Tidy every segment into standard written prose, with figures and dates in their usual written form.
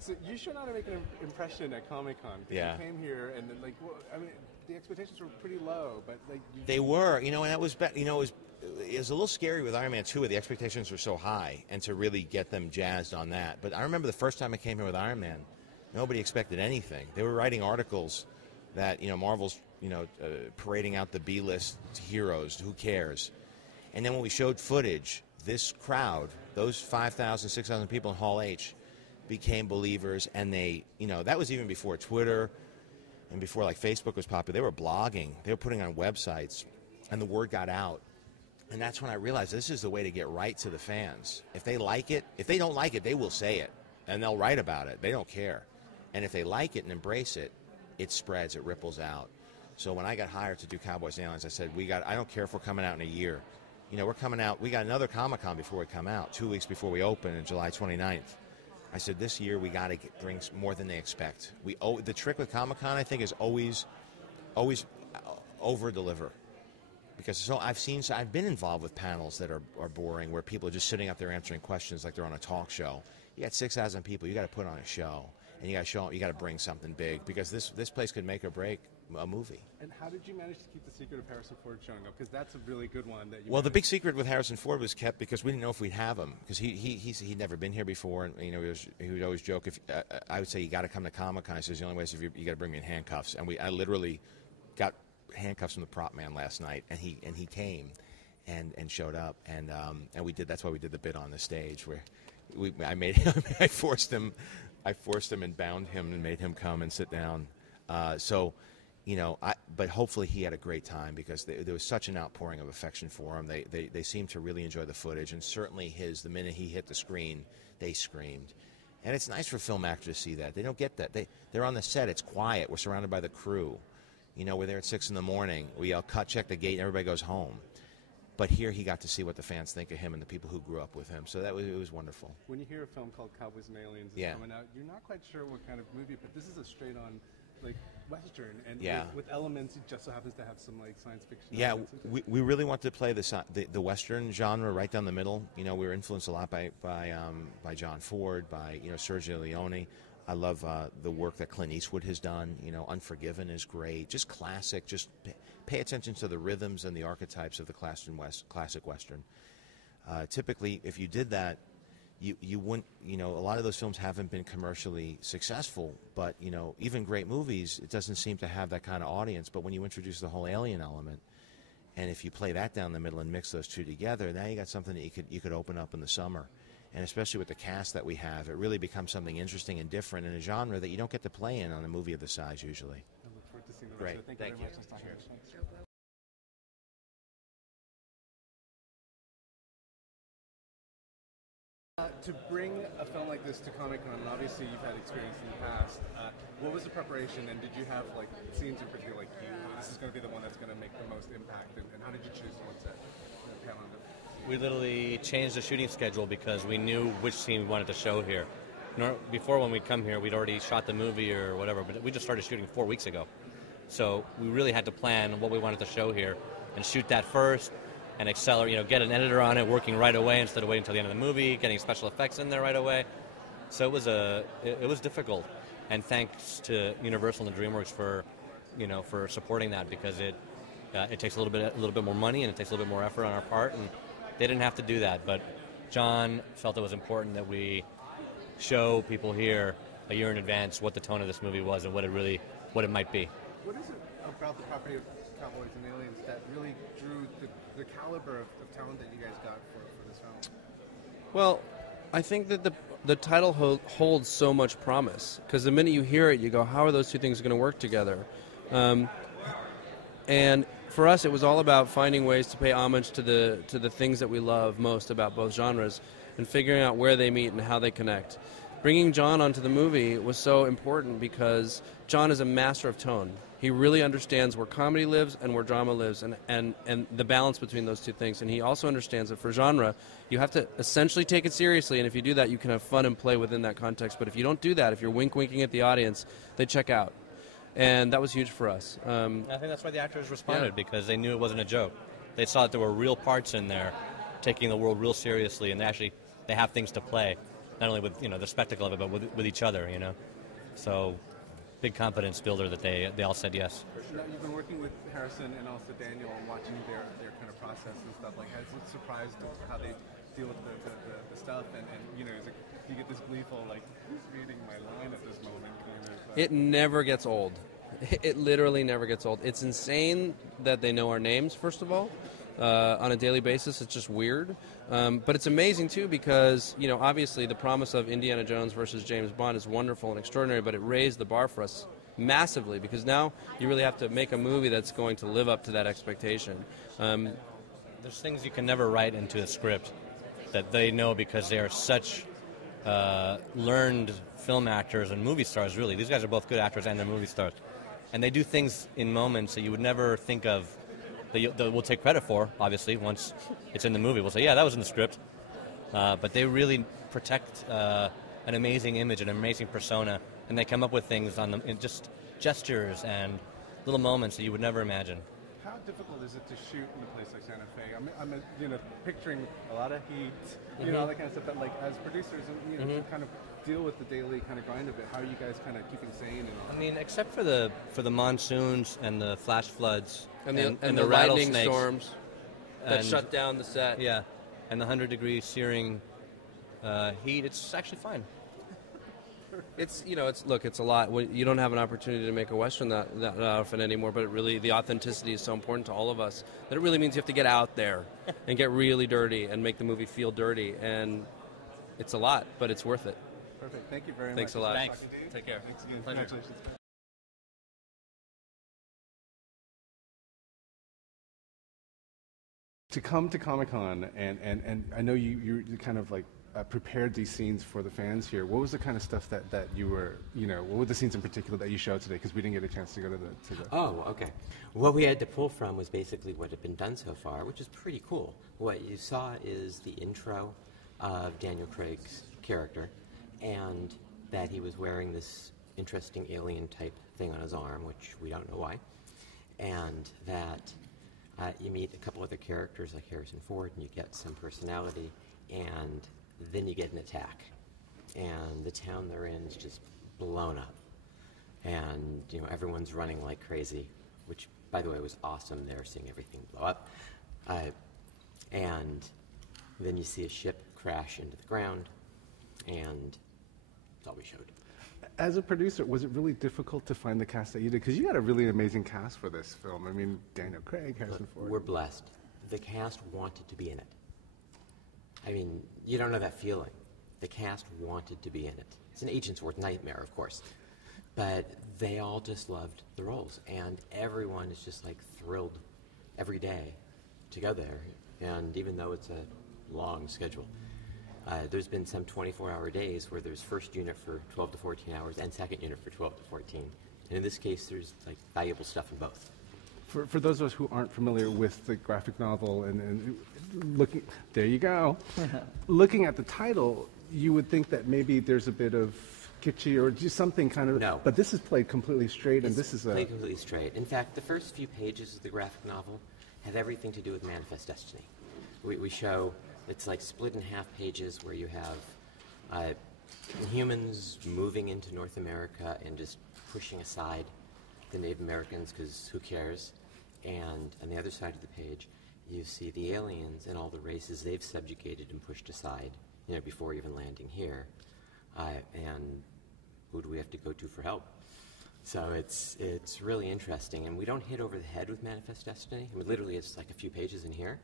So you sure know how to make an impression at Comic-Con. Yeah. You came here and then, like, well, I mean, the expectations were pretty low, but like they were, you know, and that was, you know, it was a little scary with Iron Man 2 where the expectations were so high, and to really get them jazzed on that. But I remember the first time I came here with Iron Man, nobody expected anything. They were writing articles that, you know, Marvel's, you know, parading out the B-list heroes. Who cares? And then when we showed footage, this crowd, those 5,000, 6,000 people in Hall H, became believers, and they, you know, that was even before Twitter and before like Facebook was popular. They were blogging, they were putting on websites, and the word got out. And that's when I realized this is the way to get right to the fans. If they like it, if they don't like it, they will say it, and they'll write about it. They don't care. And if they like it and embrace it, it spreads, it ripples out. So when I got hired to do Cowboys Aliens, I said, I don't care if we're coming out in a year. You know, we're coming out, we got another Comic-Con before we come out, 2 weeks before we open on July 29th. I said, this year we got to bring more than they expect. The trick with Comic-Con, I think, is always over-deliver. Because I've been involved with panels that are boring, where people are just sitting up there answering questions like they're on a talk show. You got 6,000 people, you got to put on a show, and you got to bring something big, because this place could make or break a movie. And how did you manage to keep the secret of Harrison Ford showing up? Because that's a really good one. Well, the big secret with Harrison Ford was kept because we didn't know if we'd have him, because he'd never been here before, and you know he would always joke, if I would say, you got to come to Comic-Con. He says, the only way is if you got to bring me in handcuffs. And I literally got handcuffs from the prop man last night, and he came and showed up, and we did. That's why we did the bit on the stage where I forced him and bound him and made him come and sit down. So, you know, but hopefully he had a great time, because there was such an outpouring of affection for him. They seemed to really enjoy the footage, and certainly the minute he hit the screen, they screamed. And it's nice for film actors to see that. They don't get that. They're on the set. It's quiet. We're surrounded by the crew. You know, we're there at 6 in the morning. We all check the gate, and everybody goes home. But here he got to see what the fans think of him and the people who grew up with him. So it was wonderful. When you hear a film called Cowboys and Aliens is coming out, you're not quite sure what kind of movie, but this is a straight-on, like, Western, and with elements, it just so happens to have some like science fiction. Yeah, we really wanted to play the Western genre right down the middle. You know, we were influenced a lot by John Ford, by, you know, Sergio Leone. I love the work that Clint Eastwood has done. You know, Unforgiven is great, just classic. Just pay attention to the rhythms and the archetypes of the classic Western. Typically, if you did that, you wouldn't, you know, a lot of those films haven't been commercially successful, but, you know, even great movies, it doesn't seem to have that kind of audience. But when you introduce the whole alien element, and if you play that down the middle and mix those two together, now you got something that you could open up in the summer. And especially with the cast that we have, it really becomes something interesting and different in a genre that you don't get to play in on a movie of this size usually. I look forward to seeing the rest Great. of it. Thank you very much. Nice talking to you. To bring a film like this to Comic-Con, and obviously you've had experience in the past, what was the preparation, and did you have like scenes in particular, like this is going to be the one that's going to make the most impact, and how did you choose the ones that calendar? We literally changed the shooting schedule because we knew which scene we wanted to show here. Before, when we'd come here, we'd already shot the movie or whatever, but we just started shooting 4 weeks ago. So we really had to plan what we wanted to show here and shoot that first, and accelerate, you know, get an editor on it working right away instead of waiting until the end of the movie, getting special effects in there right away. So it was difficult, and thanks to Universal and DreamWorks for supporting that, because it takes a little bit more money, and it takes a little bit more effort on our part, and they didn't have to do that. But John felt it was important that we show people here a year in advance what the tone of this movie was and what it might be. What is it about the property of Cowboys and Aliens that really drew the caliber of talent that you guys got for this film? Well, I think that the title holds so much promise, because the minute you hear it, you go, how are those two things going to work together? And for us, it was all about finding ways to pay homage to the things that we love most about both genres, and figuring out where they meet and how they connect. Bringing John onto the movie was so important because John is a master of tone. He really understands where comedy lives and where drama lives, and the balance between those two things. And he also understands that for genre, you have to essentially take it seriously, and if you do that, you can have fun and play within that context. But if you don't do that, if you're wink-winking at the audience, they check out. And that was huge for us. I think that's why the actors responded, because they knew it wasn't a joke. They saw that there were real parts in there, taking the world real seriously, and they have things to play. not only with the spectacle of it, but with each other. So big confidence builder that they all said yes. Now, you've been working with Harrison and also Daniel and watching their kind of process and stuff. Like, has it surprised how they deal with the stuff? And is it, do you get this gleeful, like, who's reading my line at this moment? It never gets old. It literally never gets old. It's insane that they know our names, first of all. On a daily basis, it's just weird. But it's amazing, too, because, obviously the promise of Indiana Jones versus James Bond is wonderful and extraordinary, but it raised the bar for us massively, because now you really have to make a movie that's going to live up to that expectation. There's things you can never write into a script that they know, because they are such learned film actors and movie stars, really. These guys are both good actors and they're movie stars. And they do things in moments that you would never think of that we'll take credit for, obviously. Once it's in the movie, we'll say, yeah, that was in the script. But they really protect an amazing image, an amazing persona, and they come up with things in just gestures and little moments that you would never imagine. How difficult is it to shoot in a place like Santa Fe? I'm picturing a lot of heat, all that kind of stuff. But like as producers, to kind of deal with the daily kind of grind of it, how are you guys kind of keeping sane? Except for the monsoons and the flash floods and the lightning rattlesnakes storms that shut down the set. Yeah, and the 100-degree searing heat. It's actually fine. It's it's a lot. You don't have an opportunity to make a Western that often anymore, but the authenticity is so important to all of us that it really means you have to get out there and get really dirty and make the movie feel dirty, and it's a lot, but it's worth it. Perfect. Thank you very Thanks much. a lot. Thanks. Take care. Thanks again. Pleasure. Congratulations. To come to Comic-Con, and I know you kind of like prepared these scenes for the fans here. What was the kind of stuff that you were, what were the scenes in particular that you showed today? Because we didn't get a chance to go to the... Oh, okay. What we had to pull from was basically what had been done so far, which is pretty cool. What you saw is the intro of Daniel Craig's character, and that he was wearing this interesting alien-type thing on his arm, which we don't know why, and that you meet a couple other characters like Harrison Ford, and you get some personality, and then you get an attack, and the town they're in is just blown up, and everyone's running like crazy, which, by the way, was awesome there, seeing everything blow up, and then you see a ship crash into the ground, and that's all we showed. As a producer, was it really difficult to find the cast that you did? Because you got a really amazing cast for this film. I mean, Daniel Craig, Harrison Ford. We're blessed. The cast wanted to be in it. I mean, you don't know that feeling. The cast wanted to be in it. It's an agent's worst nightmare, of course. But they all just loved the roles. And everyone is just like thrilled every day to go there. And even though it's a long schedule, there's been some 24-hour days where there's first unit for 12 to 14 hours and second unit for 12 to 14. And in this case, there's like valuable stuff in both. For those of us who aren't familiar with the graphic novel and looking, there you go. Looking at the title, you would think that maybe there's a bit of kitschy or just something kind of. No. But this is played completely straight, and this is played completely straight. In fact, the first few pages of the graphic novel have everything to do with Manifest Destiny. We show it's like split in half pages where you have humans moving into North America and just pushing aside the Native Americans because who cares? And on the other side of the page, you see the aliens and all the races they've subjugated and pushed aside, before even landing here. And who do we have to go to for help? So it's really interesting, and we don't hit over the head with Manifest Destiny. I mean, literally, it's like a few pages in here,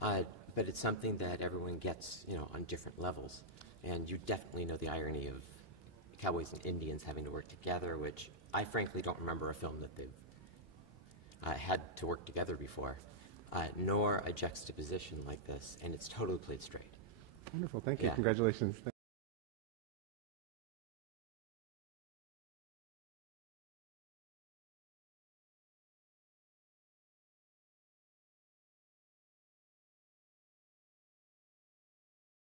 but it's something that everyone gets, on different levels. And you definitely know the irony of cowboys and Indians having to work together, which I frankly don't remember a film that they've had to work together before, nor a juxtaposition like this, and it's totally played straight. Wonderful. Thank you. Yeah. Congratulations.